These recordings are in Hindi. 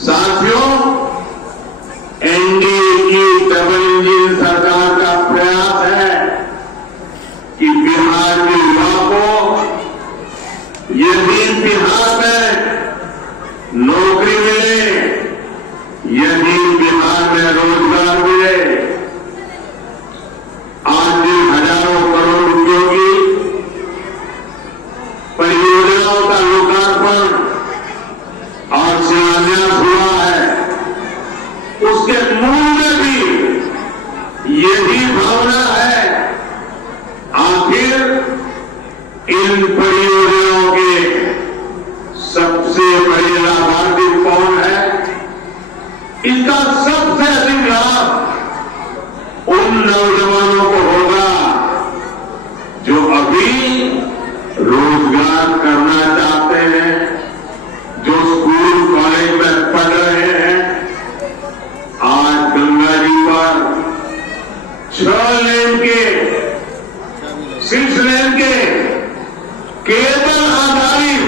साथियों, एनडीए की डबल इंजन सरकार का प्रयास है कि बिहार के युवा को यदि बिहार में नौकरी मिले, यदि बिहार में रोजगार मिले, आज जिन हजारों करोड़ रुपयों की परियोजनाओं का लोकार्पण और शिलान्यास हुआ है, उसके मूल में भी यही भावना है। आखिर इन परियोजनाओं के सबसे बड़े लाभार्थी कौन है? इसका सबसे अधिक लाभ उन नौजवानों को होगा जो अभी रोजगार करना चाहते हैं, जो स्कूल कॉलेज में पढ़ रहे हैं। आज गंगा जी पर 6 लेन के 6 लेन के केबल आधारित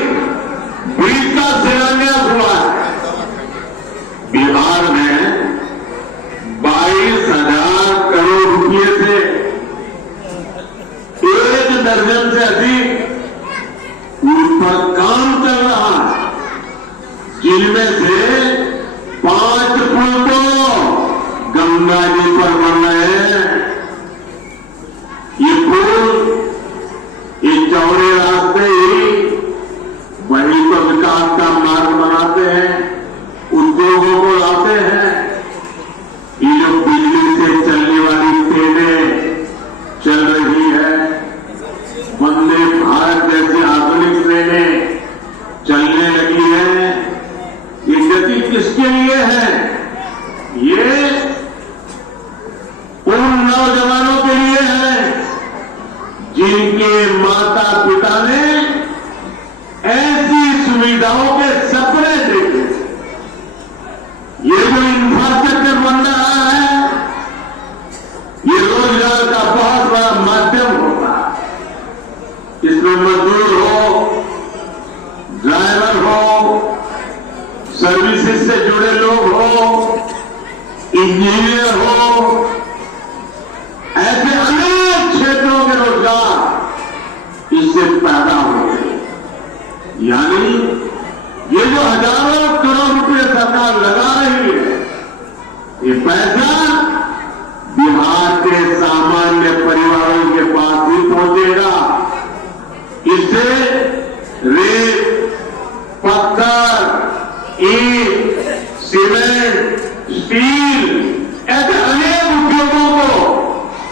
ब्रिज का शिलान्यास हुआ है। बिहार में 22,000 करोड़ रुपये से 1 दर्जन से अधिक उस पर काम चल रहा है, जिनमें से 5 पुल तो गंगा जी पर बन रहे हैं। ये पुल, ये चौड़े रास्ते ही वही तो विकास का मार्ग बनाते हैं, उद्योगों को लाते हैं। ये जो बिजली से चलने वाली ट्रेनें चल रही है, वंदे भारत जैसी आधुनिक ट्रेनें चलने लगी है, ये गति किसके लिए है? ये उन नौजवानों के लिए है जिनके माता पिता ने ऐसी सुविधाओं के सपने देखे। ये जो इंफ्रास्ट्रक्चर बन रहा है, ये रोजगार का बहुत बड़ा माध्यम होगा। इसमें मजदूर हो, ड्राइवर हो, सर्विसेज से जुड़े लोग हो, इंजीनियर हो, ऐसे अनेक क्षेत्रों के रोजगार इससे पैदा होंगे। यानी ये जो हजारों करोड़ रुपए सरकार लगा रही है, ये पैसा बिहार के सामान्य परिवारों के पास ही पहुंचेगा। इससे रेत, पत्थर, ईंट, सीमेंट, स्टील ऐसे अनेक उद्योगों को,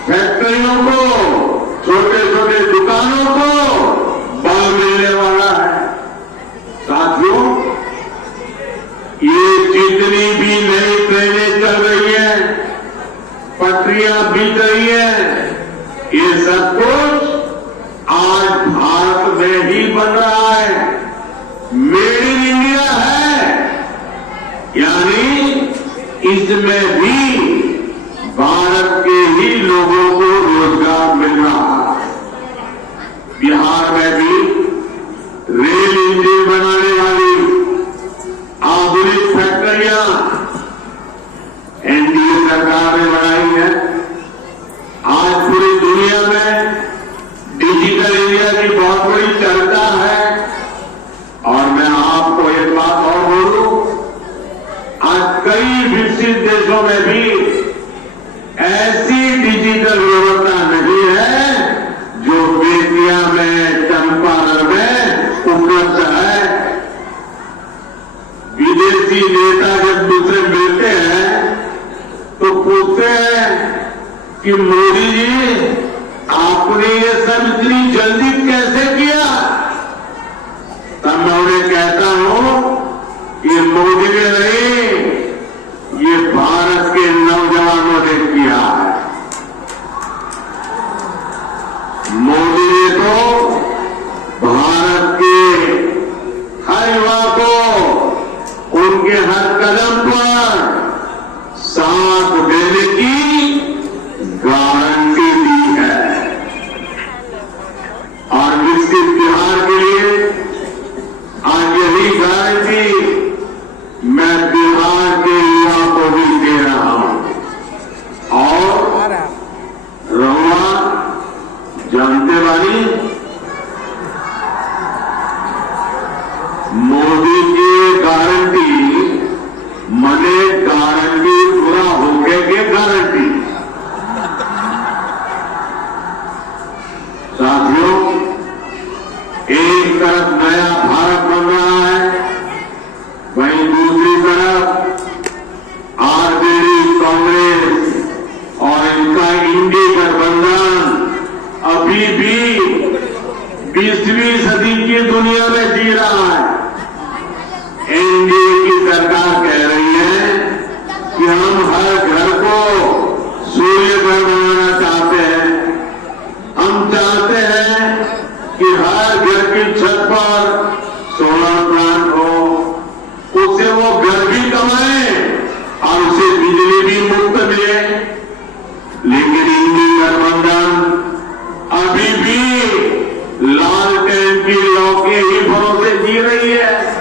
फैक्ट्रियों को, छोटे छोटे दुकानों को बल मिलने वाला है। साथियों, ये जितनी भी नई ट्रेनें चल रही हैं, पटरियां बिछ रही हैं, ये सब कुछ आज भारत में ही बन रहा है। मेड इन इंडिया है, यानी इसमें भी भारत के ही लोगों को रोजगार मिल रहा है। बिहार में भी रेल इंजन बनाने वाली आधुनिक फैक्ट्रियां एनडीए सरकार ने बनाई है। आज पूरी दुनिया में डिजिटल इंडिया की बहुत बड़ी चर्चा है। और मैं आपको एक बात और बोलूं, आज कई विकसित देशों में भी ऐसी डिजिटल व्यवस्था नहीं है जो बेतिया में, चंपारण में उपलब्ध है। विदेशी नेता जब दूसरे मिलते हैं तो पूछते हैं कि मोदी जी, आपने ये सब इतनी जल्दी कैसे किया? तब मैं उन्हें कहता हूं कि मोदी ने नहीं, ये भारत के नौजवानों ने किया है। मोदी ने तो भारत के हर युवा को उनके हर कदम पर साथ देने की गारंटी दी है। और विकसित बिहार के लिए आज यही गारंटी मैं बिहार सरकार कह रही है कि हम हर घर को सूर्य घर बनाना चाहते हैं। हम चाहते हैं कि हर घर की छत पर सोलर प्लांट हो, उससे वो घर भी कमाए और उसे बिजली भी मुफ्त मिले। लेकिन इंडी गठबंधन अभी भी लालटेन की लौ के ही भरोसे जी रही है।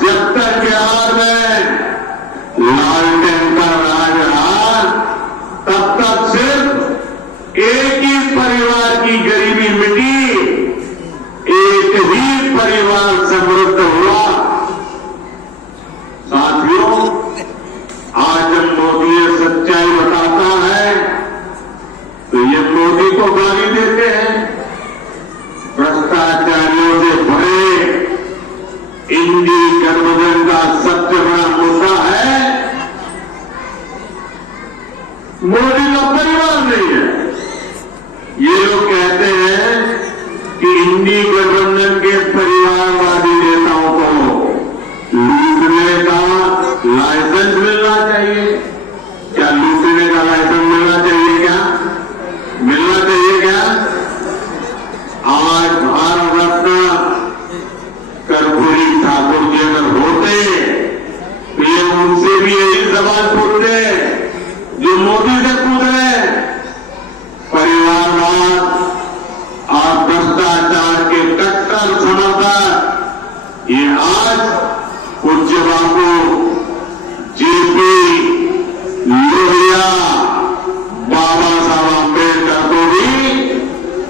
जब तक बिहार में लालटेन का राज रहा, तब तक सिर्फ एक ही परिवार की गरीबी मिटी, एक ही परिवार समृद्ध हुआ। साथियों, आज जब मोदी ये सच्चाई बताता है तो ये मोदी को गाली देते हैं। भ्रष्टाचारियों से भरे इंडी गठबंधन का सबसे बड़ा मुद्दा है मोदी का परिवार नहीं है। ये लोग कहते हैं कि इंडी गठबंधन के परिवारवादी नेताओं को लूटने का लाइसेंस मिलना चाहिए। क्या लूटने का लाइसेंस मिलना चाहिए? क्या मिलना चाहिए? क्या आज भारत रत्न कर्पूरी ठाकुर जी अगर होते तो ये उनसे भी यही सवाल पूछते जो मोदी से पूछ रहे। परिवारवाद और भ्रष्टाचार के कट्टर समर्थक ये आज पूज्य बापू जेपी लोहिया बाबा साहब अम्बेडकर को भी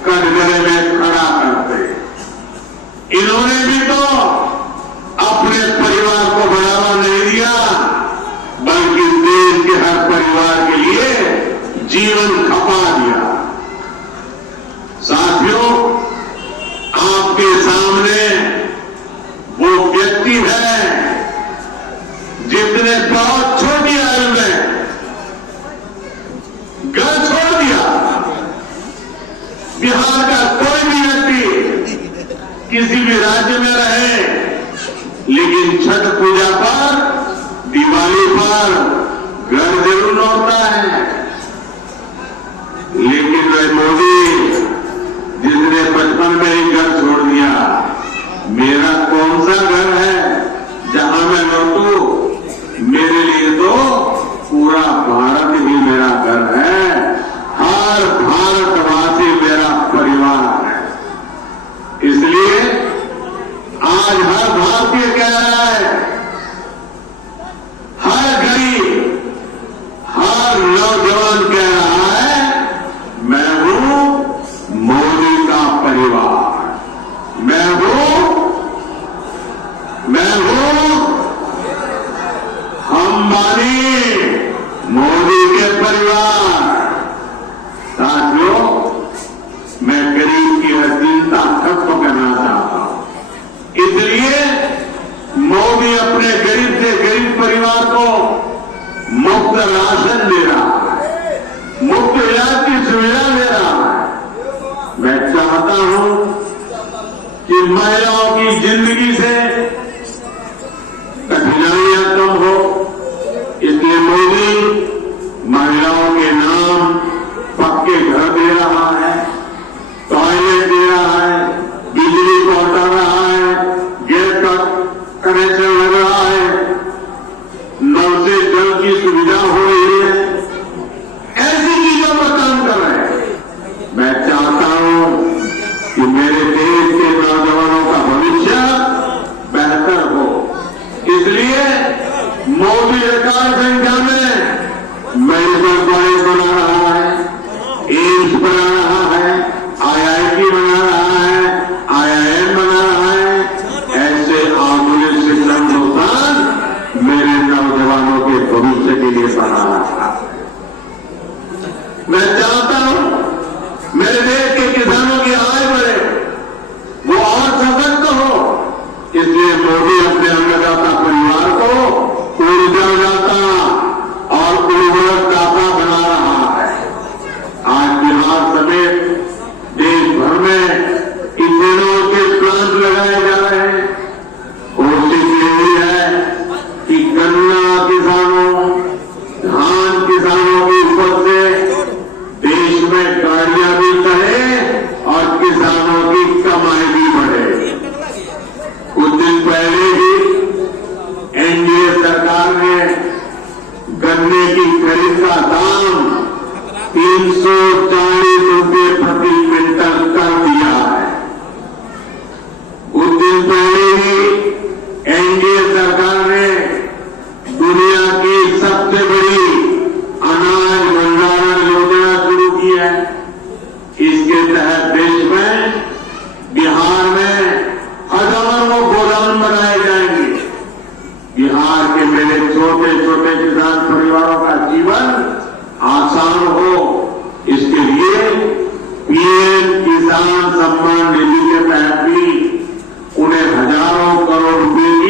कटघरे में खड़ा करते। इन्होंने भी तो अपने परिवार को बढ़ावा नहीं दिया, बल्कि देश के हर परिवार के लिए जीवन खपा दिया। साथियों, आपके सामने वो व्यक्ति है जिसने बहुत छोटी आयु में घर छोड़ दिया। बिहार का कोई भी व्यक्ति किसी भी राज्य में रहे, लेकिन छठ पूजा पर, दिवाली पर घर जरूर लौटता है। लेकिन वह मोदी जिसने बचपन में ही घर छोड़ दिया, मेरा कौन सा घर है जहां मैं लौटूं? मेरे लिए तो पूरा भारत ही मेरा घर है। हर भारतवासी मेरा परिवार है। इसलिए आज हर भारतीय कह रहा है, हर गरीब, हर नौजवान कह रहा है, मैं हूं मोदी का परिवार, मैं हूं अंबानी मोदी के परिवार। साथियों, मैं गरीब की हर चिंता खत्म करना चाहता हूं। इसलिए मोदी अपने गरीब से गरीब परिवार को मुफ्त राशन दे रहा है, मुफ्त इलाज की सुविधा दे रहा है। मैं चाहता हूं कि महिलाओं की जिंदगी से कठिनाइयां कम हो, इसलिए मोदी महिलाओं के नाम पक्के घर दे रहा है, टॉयलेट दे रहा है, बिजली पहुंचा रहा है, गैस का कनेक्शन लग रहा है, नल से जल की सुविधा हो रही है। ऐसी चीजों पर काम कर रहे हैं। मैं चाहता हूं कि मेरे देश के नौजवानों का भविष्य बेहतर हो। इसलिए मोदी रिकॉर्ड संख्या में मेडिकल कॉलेज बना रहा है, एम्स बना रहा है, आईआईटी बना रहा है, आईआईएम बना रहा है। ऐसे आधुनिक शिक्षण संस्थान मेरे नौजवानों के भविष्य के लिए बना रहा है। मैं चाहता हूं मेरे देश के किसानों की आय बढ़े, वो और सशक्त हो। इसलिए मोदी अपने अन्नदाता परिवार को ऊर्जादाता और उर्वरकदाता बना रहा है। आज बिहार समेत देश भर में इथेनॉल के प्लांट लगाए जा रहे हैं। कोशिश यही है छोटे छोटे किसान परिवारों का जीवन आसान हो, इसके लिए पीएम किसान सम्मान निधि के तहत भी उन्हें हजारों करोड़ रुपए